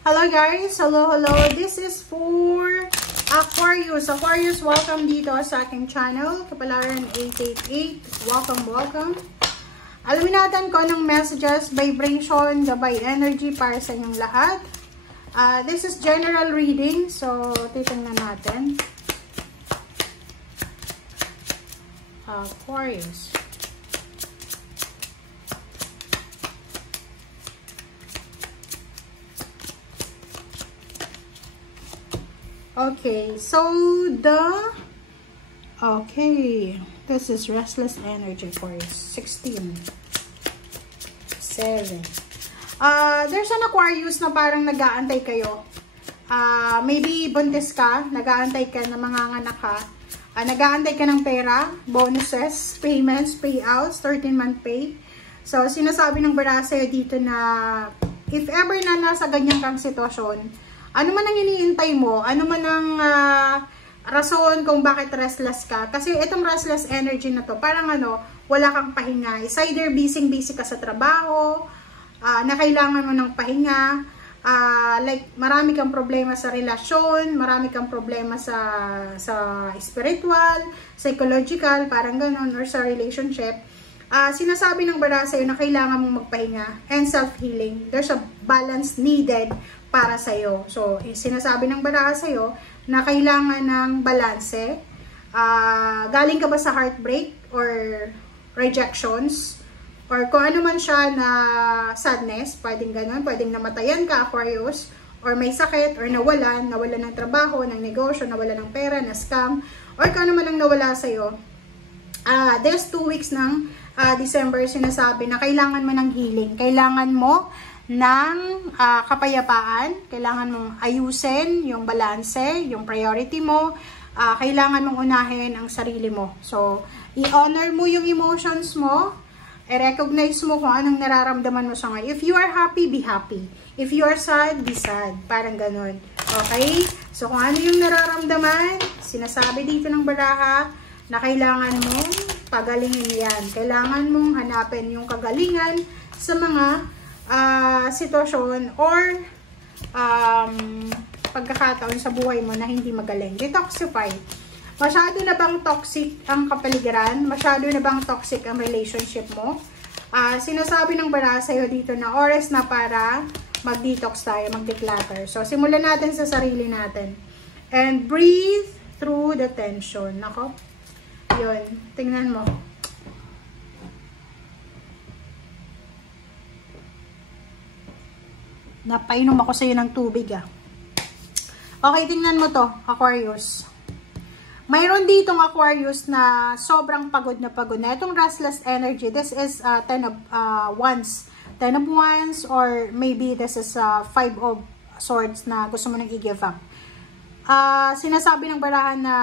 Hello guys! Hello! This is for Aquarius. Aquarius, welcome dito sa aking channel, Kapalaran 888. Welcome! Alamin natin kung anong messages, vibration, gabay energy para sa inyong lahat. This is general reading, so titingnan natin. Aquarius. Okay, so this is restless energy for 16, 7. There's an Aquarius na parang nag-aantay kayo. Maybe buntis ka, nag-aantay ka na manganganak ka. Nag-aantay ka ng pera, bonuses, payments, payouts, 13-month pay. So, sinasabi ng bara sa'yo dito na if ever na nasa ganyan kang sitwasyon, ano man ang iniintay mo, ano man ang rason kung bakit restless ka. Kasi itong restless energy na to, parang wala kang pahinga. It's either busy ka sa trabaho, na kailangan mo ng pahinga, like marami kang problema sa relasyon, marami kang problema sa spiritual, psychological, parang ganon, or sa relationship. Sinasabi ng bara sa'yo na kailangan mong magpahinga and self-healing. There's a balance needed para sa'yo. So, sinasabi ng bara sa'yo na kailangan ng balanse. Galing ka ba sa heartbreak or rejections? Or kung ano man siya na sadness, pwedeng ganun, pwedeng namatayan ka, Aquarius, or may sakit, or nawalan ng trabaho, ng negosyo, nawalan ng pera, na scam, or kung ano man ang nawala sa'yo. There's 2 weeks ng December, sinasabi na kailangan mo ng healing. Kailangan mo ng kapayapaan. Kailangan mong ayusin yung balanse, yung priority mo. Kailangan mong unahin ang sarili mo. So, i-honor mo yung emotions mo. I-recognize mo kung anong nararamdaman mo sa ngayon. If you are happy, be happy. If you are sad, be sad. Parang ganun. Okay? So, kung ano yung nararamdaman, sinasabi dito ng baraha na kailangan mong pagalingin yan. Kailangan mong hanapin yung kagalingan sa mga sitwasyon or pagkakataon sa buhay mo na hindi magaling. Detoxify. Masyado na bang toxic ang kapaligiran? Masyado na bang toxic ang relationship mo? Sinasabi ng bara sa'yo dito na oras na para mag-detox tayo, mag-declutter. So, simulan natin sa sarili natin. And breathe through the tension. Nako. Yun. Tingnan mo. Napainom ako sa'yo ng tubig Okay, tingnan mo to, Aquarius. Mayroon ditong Aquarius na sobrang pagod na pagod na. Itong restless energy, this is 10 of wands. 10 of wands, or maybe this is 5 of swords na gusto mo nang i-give up. Sinasabi ng barahan na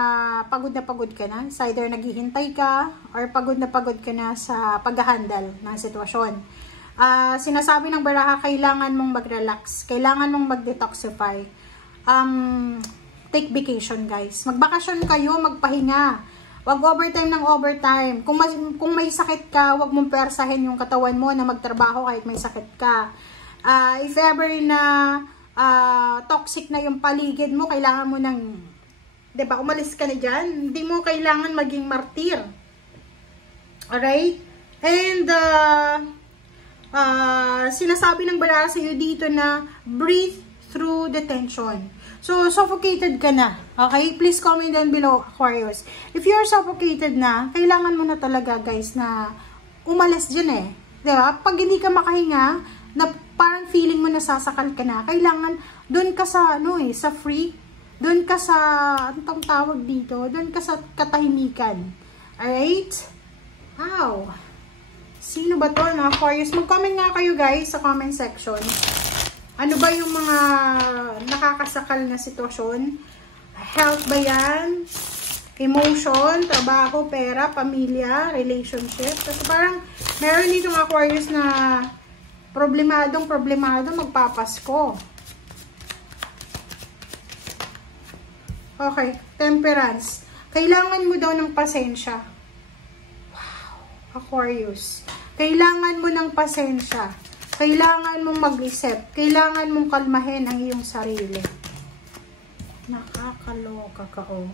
pagod ka na. It's either naghihintay ka or pagod ka na sa pag-handle ng sitwasyon. Sinasabi ng baraha, kailangan mong mag-relax. Kailangan mong mag-detoxify. Take vacation, guys. Magbakasyon kayo, magpahinga. Wag overtime ng overtime. Kung may sakit ka, wag mong persahin yung katawan mo na magtrabaho kahit may sakit ka. If ever na toxic na yung paligid mo, kailangan mo ng, diba, umalis ka na dyan. Hindi mo kailangan maging martir. Alright? And, sinasabi ng bara sa iyo dito na breathe through the tension. So, suffocated ka na. Okay? Please comment down below, Aquarius. If you are suffocated na, kailangan mo na talaga, guys, na umalis dyan Diba? Pag hindi ka makahinga, na parang feeling mo nasasakal ka na, kailangan doon ka sa, sa free. Doon ka sa, anong tawag dito? Doon ka sa katahimikan. Alright? Wow! Sino ba to na Aquarius? Mag-comment nga kayo, guys, sa comment section. Ano ba yung mga nakakasakal na sitwasyon? Health ba yan? Emotion, trabaho, pera, pamilya, relationship? Kasi parang meron ditong Aquarius na problemado, magpapasko. Okay, temperance. Kailangan mo daw ng pasensya. Wow, Aquarius. Kailangan mo ng pasensya. Kailangan mong mag-isip. Kailangan mong kalmahin ang iyong sarili. Nakakaloka ka, oh.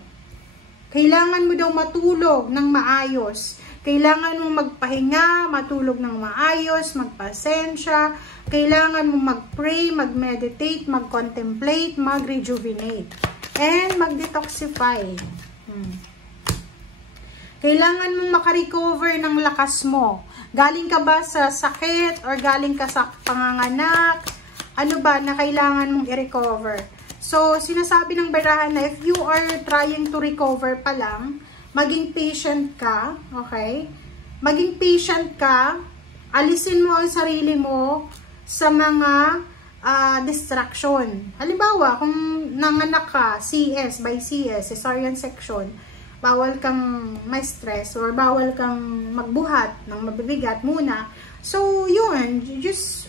Kailangan mo daw matulog ng maayos. Kailangan mong magpahinga, matulog ng maayos, magpasensya. Kailangan mong mag-pray, mag-meditate, mag-contemplate, mag-rejuvenate. And mag-detoxify. Kailangan mong makarecover ng lakas mo. Galing ka ba sa sakit or galing ka sa panganganak? Ano ba na kailangan mong i-recover? So, sinasabi ng barahan na if you are trying to recover pa lang, maging patient ka, okay? Maging patient ka, alisin mo ang sarili mo sa mga distraction. Halimbawa, kung nanganak ka, CS, by CS, cesarean section, bawal kang ma-stress or bawal kang magbuhat ng mabibigat muna. So, yun, just,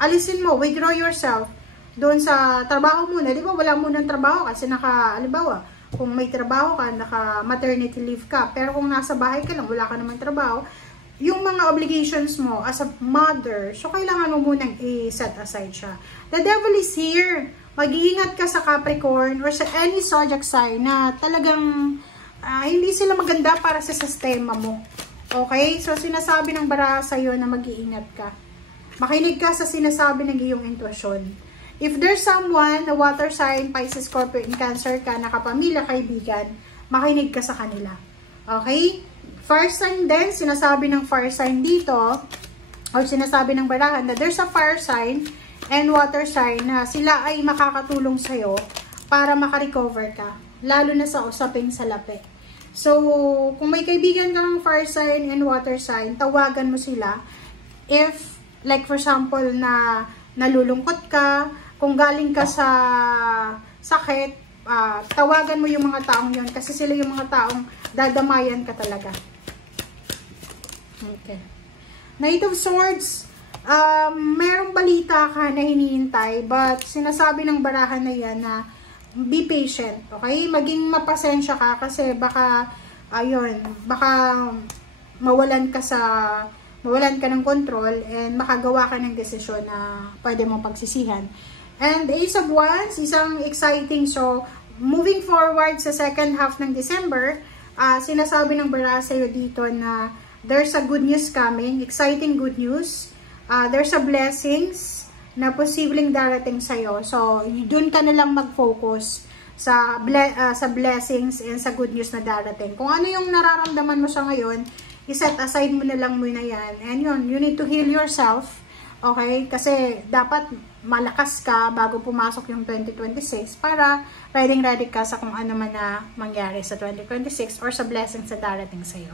alisin mo, withdraw yourself doon sa trabaho muna. Di ba, wala munang trabaho kasi halimbawa, kung may trabaho ka, naka-maternity leave ka, pero kung nasa bahay ka lang, wala ka naman trabaho, yung mga obligations mo as a mother, so kailangan mo munang i-set aside siya. The devil is here. Mag-iingat ka sa Capricorn or sa any zodiac sign na talagang hindi sila maganda para sa sistema mo. Okay? So, sinasabi ng baraha sa'yo na mag-iingat ka. Makinig ka sa sinasabi ng iyong intuition. If there's someone na water sign, Pisces, Scorpio, and Cancer ka, nakapamilya, kaibigan, makinig ka sa kanila. Okay? Fire sign din, sinasabi ng fire sign dito, or sinasabi ng barahan na there's a fire sign and water sign na sila ay makakatulong sa'yo para makarecover ka. Lalo na sa usaping salapi. So, kung may kaibigan ka ng fire sign and water sign, tawagan mo sila. If, like for example, na nalulungkot ka, kung galing ka sa sakit, tawagan mo yung mga taong yun kasi sila yung mga taong dadamayan ka talaga. Okay. Knight of Swords, merong balita ka na hinihintay, but sinasabi ng barahan na yan na be patient, okay? Maging mapasensya ka kasi baka, baka mawalan ka ng control and makagawa ka ng desisyon na pwede mong pagsisihan. And Ace of Wands, isang exciting. So, moving forward sa second half ng December, sinasabi ng baraha sa'yo dito na there's a good news coming, exciting good news. There's a blessings na posibleng darating sa'yo. So, dun ka na lang mag-focus sa blessings and sa good news na darating. Kung ano yung nararamdaman mo sa ngayon, i-set aside mo na lang muna yan. And yun, you need to heal yourself. Okay? Kasi dapat malakas ka bago pumasok yung 2026 para ready ka sa kung ano man na mangyari sa 2026 or sa blessings na darating sa'yo.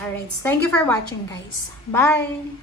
Alright. Thank you for watching, guys. Bye!